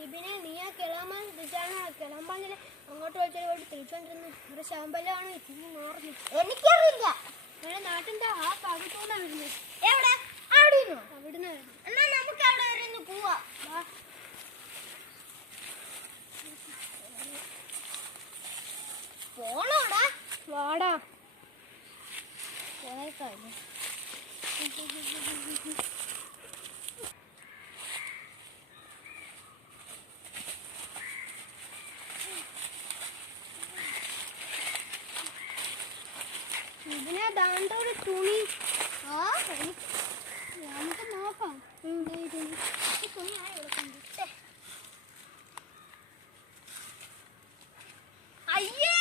ലിബിനെ നീ ആ കിളാൻ പറഞ്ഞില്ല അങ്ങോട്ട് വിളിച്ചോട്ട് തിരിച്ചോണ്ടിരുന്നു ഒരു ശാമ്പലാണ് മാറുന്നു. എനിക്കറിയില്ല. നാട്ടിന്റെ ആ ഭാഗത്തോടെ വരുന്നു. എവിടെ? അവിടുന്ന്. അവിടുന്ന് എന്നാ നമുക്ക് അവിടെ വരെ ഒന്ന് പോവാ. പോണോടാ? വാടാ. പോയേക്കായിരുന്നു. ഇതിനെ ദാണ്ടൊരു തുണി. നമുക്ക് നോക്കാം. തുണി ആയി കൊടുക്കണ്ടേ? അയ്യേ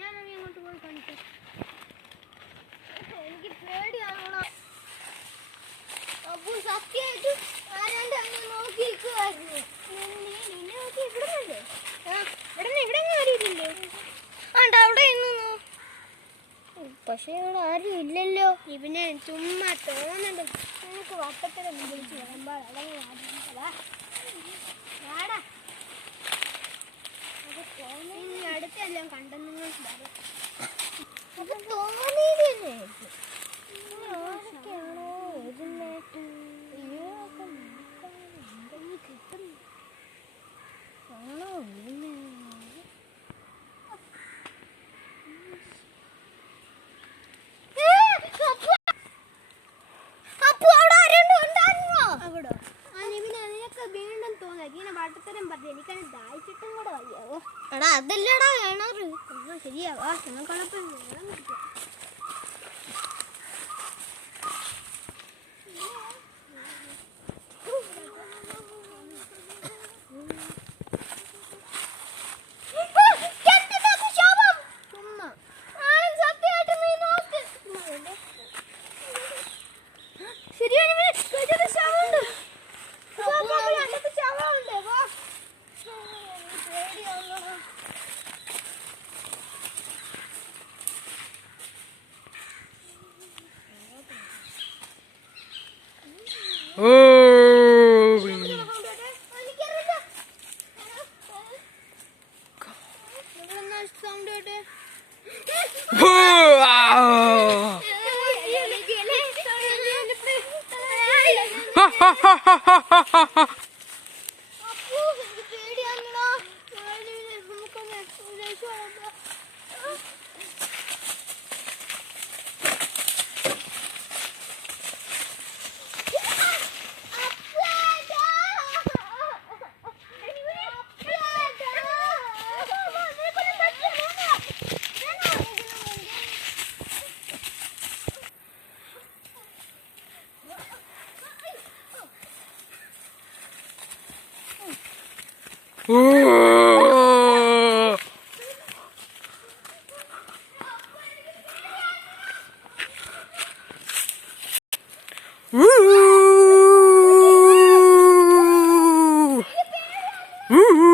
ഞാനൊന്നും അങ്ങോട്ട് പോയി കാണിക്കാം. എനിക്ക് പേടിയാണോ? അപ്പു സത്യമായിട്ട് ആരാണ്ട് അങ്ങ് നോക്കി നിൽക്കുമായിരുന്നു. നിന്നെ നോക്കി ഇവിടുന്നല്ലേ? ഇവിടെ ആരുമില്ലേ? അവിടെ ഇന്നു. പക്ഷെ ഇവിടെ ആരും ഇല്ലല്ലോ. ഇവനെ ചുമ്മാ തോന്നുന്നുണ്ട്. നിനക്ക് വട്ടത്തിലൊന്നും വിളിച്ച് വരുമ്പോൾ ഇനി അടുത്തെല്ലാം കണ്ടെന്നു തോന്നിയതന്നെ. അവിടോ നിനക്ക് വീണ്ടും തോന്നാ ഇങ്ങനെ വട്ടത്തരം പറഞ്ഞു. എനിക്കത് ദാഹിച്ചിട്ടും കൂടെ വയ്യാവോ? എടാ അതല്ലടാ വേണറ്. ശരിയാവാ നിങ്ങൾക്കൊള്ളപ്പോൾ വെള്ളം കുടിക്കാം. Woo!